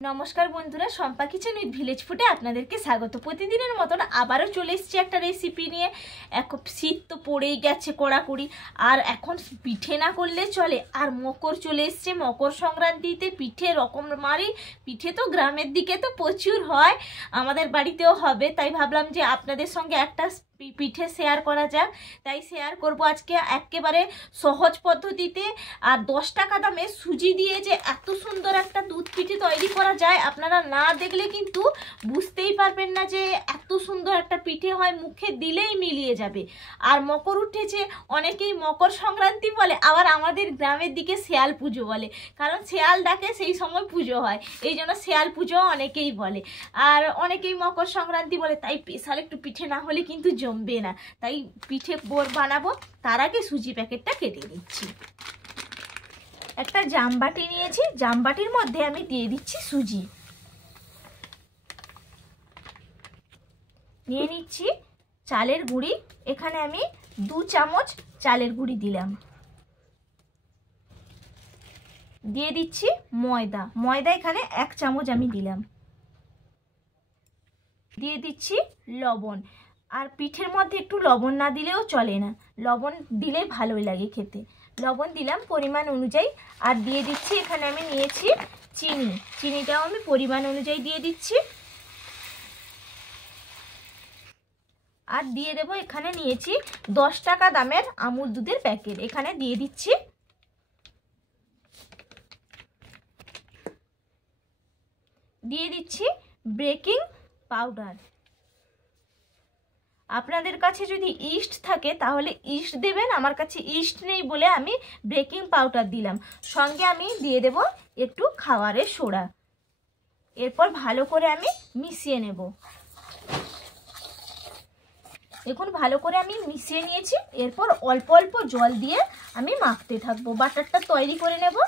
নমস্কার বন্ধুরা, Shampa kitchen with village ফুডে আপনাদেরকে স্বাগত। প্রতিদিনের মতন আবারও চলে এসেছি একটা রেসিপি নিয়ে। এখন শীত তো পড়েই গেছে কড়াকড়ি, আর এখন পিঠে না করলে চলে। আর মকর চলে এসছে, মকর সংক্রান্তিতে পিঠে রকম মারি। পিঠে তো গ্রামের দিকে তো প্রচুর হয়, আমাদের বাড়িতেও হবে। তাই ভাবলাম যে আপনাদের সঙ্গে একটা পিঠে শেয়ার করা যাক। তাই শেয়ার করব আজকে একেবারে সহজ পদ্ধতিতে। আর 10 টাকা দামে সুজি দিয়ে যে এত সুন্দর একটা দুধ পিঠে তৈরি করা যায়, আপনারা না দেখলে কিন্তু বুঝতেই পারবেন না যে এত সুন্দর একটা পিঠে হয়। মুখে দিলেই মিলিয়ে যাবে। আর মকর উঠেছে, অনেকেই মকর সংক্রান্তি বলে, আবার আমাদের গ্রামের দিকে শেয়াল পুজো বলে, কারণ শেয়াল ডাকে সেই সময় পুজো হয়, এই জন্য শেয়াল পুজো অনেকেই বলে। আর অনেকেই মকর সংক্রান্তি বলে। তাই স্পেশাল একটু পিঠে না হলে কিন্তু জমবে না। তাই পিঠে বানাবো, তার আগে সুজি প্যাকেটটা কেটে দিচ্ছি। একটা জামবাটি নিয়েছি, জামবাটির মধ্যে আমি দিয়ে দিচ্ছি সুজি। নিয়ে নিচ্ছি চালের গুঁড়ি, এখানে আমি 2 চামচ চালের গুঁড়ি দিলাম। দিয়ে দিচ্ছি ময়দা, ময়দা এখানে 1 চামচ আমি দিলাম। দিয়ে দিচ্ছি লবণ। আর পিঠের মধ্যে একটু লবণ না দিলেও চলে না, লবণ দিলে ভালোই লাগে খেতে। লবণ দিলাম পরিমাণ অনুযায়ী। আর দিয়ে দিচ্ছি এখানে আমি নিয়েছি চিনি, চিনিটাও আমি পরিমাণ অনুযায়ী দিয়ে দিচ্ছি। আর দিয়ে দেবো, এখানে নিয়েছি 10 টাকা দামের আমুল দুধের প্যাকেট, এখানে দিয়ে দিচ্ছি। দিয়ে দিচ্ছি বেকিং পাউডার। আপনাদের কাছে যদি ইস্ট থাকে তাহলে ইস্ট দেবেন, আমার কাছে ইস্ট নেই বলে আমি বেকিং পাউডার দিলাম। সঙ্গে আমি দিয়ে দেব একটু খাবারের সোডা। এরপর ভালো করে আমি মিশিয়ে নেব। দেখুন ভালো করে আমি মিশিয়ে নিয়েছি। এরপর অল্প অল্প জল দিয়ে আমি মাখতে থাকবো, বাটারটা তৈরি করে নেব।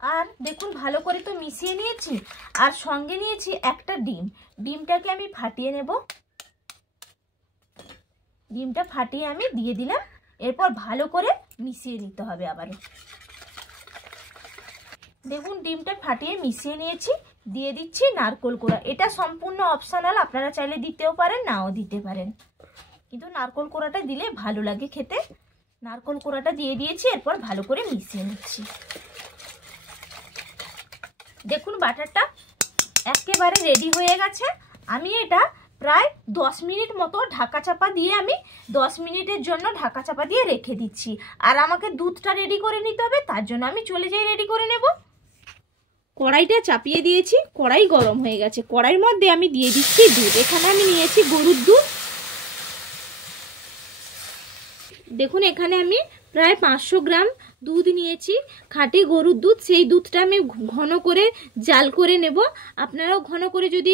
আর দেখুন ভালো করে তো মিশিয়ে নিয়েছি। আর সঙ্গে নিয়েছি একটা ডিম, ডিমটাকে আমি ফাটিয়ে নেব। ডিমটা ফাটিয়ে আমি দিয়ে দিলাম। এরপর ভালো করে মিশিয়ে নিতে হবে আবারও। দেখুন ডিমটা ফাটিয়ে মিশিয়ে নিয়েছি। দিয়ে দিচ্ছি নারকেল কোড়া, এটা সম্পূর্ণ অপশনাল, আপনারা চাইলে দিতেও পারেন নাও দিতে পারেন, কিন্তু নারকেল কোড়াটা দিলে ভালো লাগে খেতে। নারকেল কোড়াটা দিয়ে দিয়েছি। এরপর ভালো করে মিশিয়ে নিচ্ছি। দেখুন বাটারটা একেবারে রেডি হয়ে গেছে। আমি এটা প্রায় 10 মিনিট মতো ঢাকা চাপা দিয়ে আমি 10 মিনিটের জন্য ঢাকা চাপা দিয়ে রেখে দিচ্ছি। আর আমাকে দুধটা রেডি করে নিতে হবে, তার জন্য আমি চলে যাই রেডি করে নেব। কড়াইটা চাপিয়ে দিয়েছি, কড়াই গরম হয়ে গেছে। কড়াইয়ের মধ্যে আমি দিয়ে দিচ্ছি দুধ, এখানে আমি নিয়েছি গরুর দুধ। দেখুন এখানে আমি প্রায় 500 গ্রাম দুধ নিয়েছি, খাঁটি গরুর দুধ। সেই দুধটা আমি ঘন করে জাল করে নেব। আপনারাও ঘন করে যদি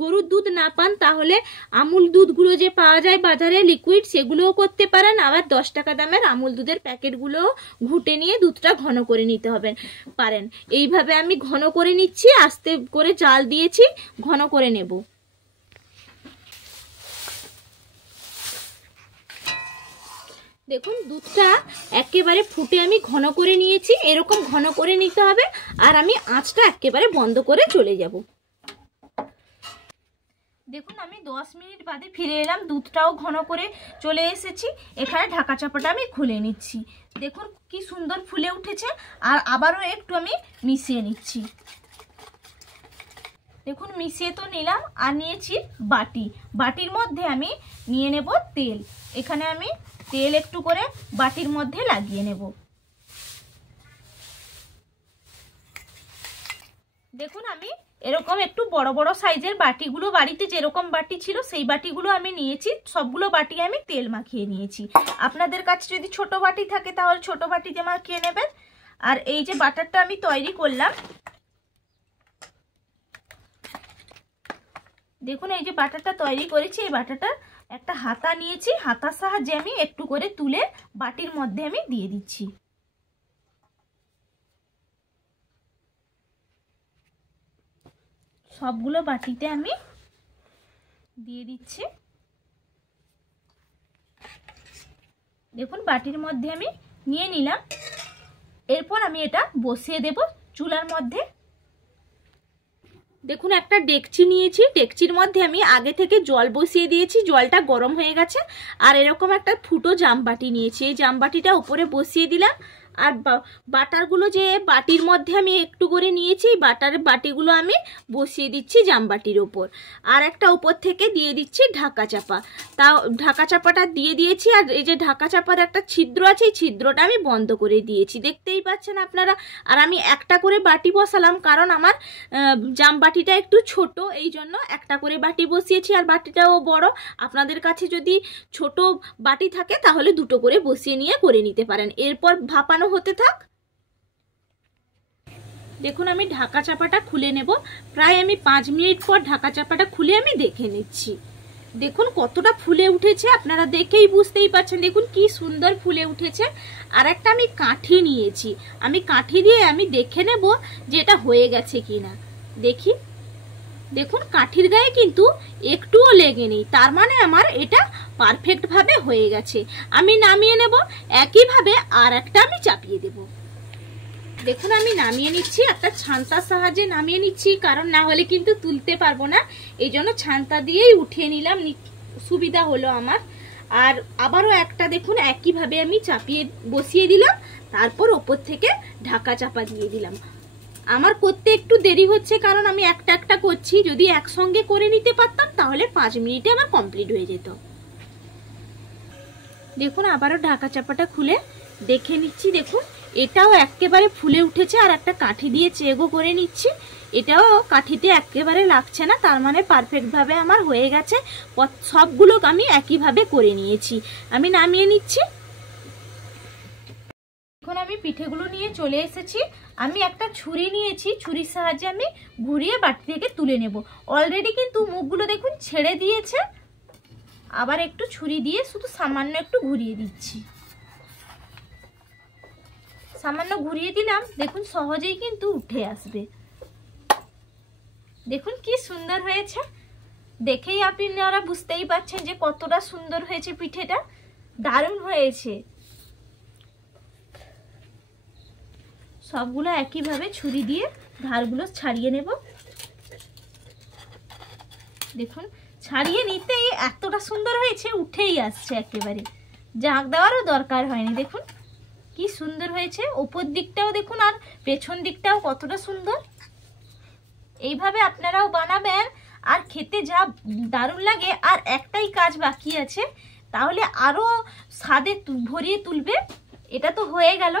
গরুর দুধ না পান তাহলে আমুল দুধগুলো যে পাওয়া যায় বাজারে লিকুইড, সেগুলোও করতে পারেন। আবার 10 টাকা দামের আমুল দুধের প্যাকেটগুলোও ঘুটে নিয়ে দুধটা ঘন করে নিতে পারেন। এইভাবে আমি ঘন করে নিচ্ছি, আস্তে করে জাল দিয়েছি, ঘন করে নেব। দেখুন দুধটা একেবারে ফুটে আমি ঘন করে নিয়েছি, এরকম ঘন করে নিতে হবে। আর আমি আঁচটা একেবারে বন্ধ করে চলে যাব। দেখুন আমি 10 মিনিট বাদে ফিরে এলাম, দুধটাও ঘন করে চলে এসেছি। এখানে ঢাকা চাপাটা আমি খুলে নিচ্ছি। দেখুন কি সুন্দর ফুলে উঠেছে। আর আবারও একটু আমি মিশিয়ে নিচ্ছি। দেখুন মিশিয়ে তো নিলাম। আর নিয়েছি বাটি, বাটির মধ্যে আমি নিয়ে নেব তেল। এখানে আমি তেল একটু করে বাটির মধ্যে লাগিয়ে নেব। দেখুন আমি এরকম একটু বড় বড় সাইজের বাটিগুলো, বাড়িতে যেরকম বাটি ছিল সেই বাটিগুলো আমি নিয়েছি। সবগুলো বাটি আমি তেল মাখিয়ে নিয়েছি। আপনাদের কাছে যদি ছোট বাটি থাকে তাহলে ছোট বাটিতে মাখিয়ে নেবেন। আর এই যে বাটারটা আমি তৈরি করলাম, দেখুন এই যে বাটারটা তৈরি করেছি, এই বাটারটা একটা হাতা নিয়েছি, হাতার সাহায্যে আমি একটু করে তুলে বাটির মধ্যে আমি দিয়ে দিচ্ছি। সবগুলো বাটিতে আমি দিয়ে দিচ্ছি। দেখুন বাটির মধ্যে আমি নিয়ে নিলাম। এরপর আমি এটা বসিয়ে দেব চুলার মধ্যে দেখুন একটা ডেকচি নিয়েছি, ডেকচির মধ্যে আমি আগে থেকে জল বসিয়ে দিয়েছি, জলটা গরম হয়ে গেছে। আর এরকম একটা ফুটো জামবাটি নিয়েছি, এই জামবাটিটা উপরে বসিয়ে দিলাম। আর বাটারগুলো যে বাটির মধ্যে আমি একটু করে নিয়েছি, বাটারের বাটিগুলো আমি বসিয়ে দিচ্ছি জামবাটির ওপর। আর একটা উপর থেকে দিয়ে দিচ্ছি ঢাকা চাপা। তাও ঢাকা চাপাটা দিয়ে দিয়েছি। আর এই যে ঢাকা চাপার একটা ছিদ্র আছে, এই ছিদ্রটা আমি বন্ধ করে দিয়েছি, দেখতেই পাচ্ছেন আপনারা। আর আমি একটা করে বাটি বসালাম, কারণ আমার জামবাটিটা একটু ছোট, এই জন্য একটা করে বাটি বসিয়েছি। আর বাটিটাও বড়, আপনাদের কাছে যদি ছোট বাটি থাকে তাহলে দুটো করে বসিয়ে নিয়ে করে নিতে পারেন। এরপর ভাপানো হতে থাক। দেখুন আমি ঢাকা চাপাটা খুলে নেব। প্রায় আমি 5 মিনিট পর ঢাকা চাপাটা খুলে আমি দেখে নিচ্ছি। দেখুন কতটা ফুলে উঠেছে, আপনারা দেখেই বুঝতেই পারছেন। দেখুন কি সুন্দর ফুলে উঠেছে। আর একটা আমি কাঠি নিয়েছি, আমি কাঠি দিয়ে আমি দেখে নেব যে এটা হয়ে গেছে কিনা। দেখি, দেখুন কাঠির গায়ে কিন্তু একটুও লেগে নেই, তার মানে আমার এটা পারফেক্ট ভাবে হয়ে গেছে। আমি নামিয়ে নেব। একইভাবে আর একটা আমি চাপিয়ে দেব। দেখুন আমি নামিয়ে নিচ্ছি, একটা ছান্তার সাহায্যে নামিয়ে নিচ্ছি, কারণ না হলে কিন্তু তুলতে পারবো না। এই জন্য ছান্তা দিয়েই উঠিয়ে নিলাম, সুবিধা হলো আমার। আর আবারও একটা দেখুন একইভাবে আমি চাপিয়ে বসিয়ে দিলাম, তারপর ওপর থেকে ঢাকা চাপা দিয়ে দিলাম। আমার করতে একটু দেরি হচ্ছে, কারণ আমি একটা একটা করছি। যদি একসঙ্গে করে নিতে পারতাম তাহলে 5 মিনিটে আমার কমপ্লিট হয়ে যেত। দেখুন আবারও ঢাকা চাপাটা খুলে দেখে নিচ্ছি। দেখুন এটাও একেবারে ফুলে উঠেছে। আর একটা কাঠি দিয়ে চেগো করে নিচ্ছি, এটাও কাঠিতে একেবারে লাগছে না, তার মানে পারফেক্ট ভাবে আমার হয়ে গেছে। সবগুলো আমি একইভাবে করে নিয়েছি। আমি নামিয়ে নিচ্ছি। এখন আমি পিঠেগুলো নিয়ে চলে এসেছি। আমি একটা ছুরি নিয়েছি, ছুরির সাহায্যে আমি ঘুরিয়ে বাটি থেকে তুলে নেব। অলরেডি কিন্তু মুখগুলো দেখুন ছেড়ে দিয়েছে। আবার একটু ছুরি দিয়ে শুধু সামান্য একটু ঘুরিয়ে দিচ্ছি। সামান্য ঘুরিয়ে দিলাম, দেখুন সহজেই কিন্তু উঠে আসবে। দেখুন কি সুন্দর হয়েছে, দেখেই আপনারা বুঝতেই পারছেন যে কতটা সুন্দর হয়েছে পিঠেটা, দারুণ হয়েছে। সবগুলো একইভাবে ছুরি দিয়ে ধারগুলো ছাড়িয়ে নেব। দেখুন ছাড়িয়ে নিতেই এতটা সুন্দর হয়েছে, উঠেই আসছে একেবারে, জাঁক দেওয়ারও দরকার হয়নি। দেখুন কি সুন্দর হয়েছে, উপর দিকটাও দেখুন আর পেছন দিকটাও কতটা সুন্দর। এইভাবে আপনারাও বানাবেন, আর খেতে যা দারুণ লাগে। আর একটাই কাজ বাকি আছে, তাহলে আরো স্বাদে ভরিয়ে তুলবে। এটা তো হয়ে গেল।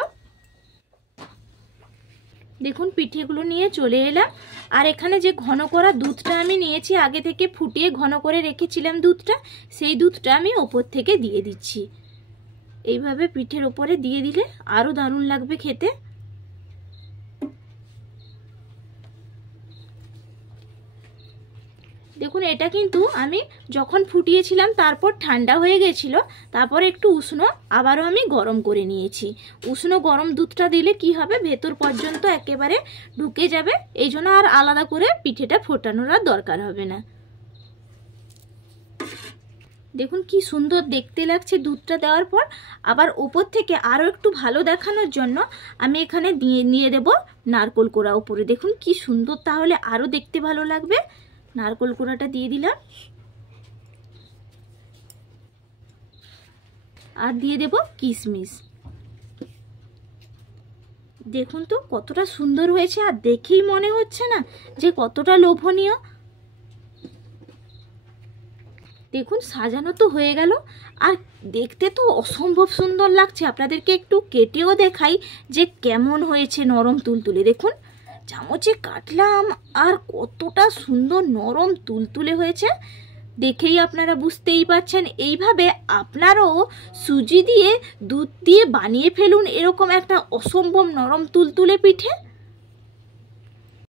দেখুন পিঠেগুলো নিয়ে চলে এলাম। আর এখানে যে ঘন করা দুধটা আমি নিয়েছি, আগে থেকে ফুটিয়ে ঘন করে রেখেছিলাম দুধটা, সেই দুধটা আমি ওপর থেকে দিয়ে দিচ্ছি। এইভাবে পিঠের ওপরে দিয়ে দিলে আরো দারুণ লাগবে খেতে। দেখুন এটা কিন্তু আমি যখন ফুটিয়েছিলাম তারপর ঠান্ডা হয়ে গেছিল, তারপর একটু উষ্ণ আবারও আমি গরম করে নিয়েছি। উষ্ণ গরম দুধটা দিলে কি হবে, ভেতর পর্যন্ত একেবারে ঢুকে যাবে, এই জন্য আর আলাদা করে পিঠেটা ফোটানোর আর দরকার হবে না। দেখুন কি সুন্দর দেখতে লাগছে দুধটা দেওয়ার পর। আবার উপর থেকে আরও একটু ভালো দেখানোর জন্য আমি এখানে নিয়ে দেব নারকেল কোড়া উপরে। দেখুন কি সুন্দর, তাহলে আরও দেখতে ভালো লাগবে। নারকেল কোড়াটা দিয়ে দিলাম, আর দিয়ে দেব কিশমিশ। দেখুন তো কতটা সুন্দর হয়েছে, আর দেখেই মনে হচ্ছে না যে কতটা লোভনীয়। দেখুন সাজানো তো হয়ে গেল, আর দেখতে তো অসম্ভব সুন্দর লাগছে। আপনাদেরকে একটু কেটেও দেখাই যে কেমন হয়েছে, নরম তুলতুলে। দেখুন চামচে কাটলাম, আর কতটা সুন্দর নরম তুলতুলে হয়েছে, দেখেই আপনারা বুঝতেই পারছেন। এইভাবে আপনারাও সুজি দিয়ে দুধ দিয়ে বানিয়ে ফেলুন এরকম একটা অসম্ভব নরম তুলতুলে পিঠে।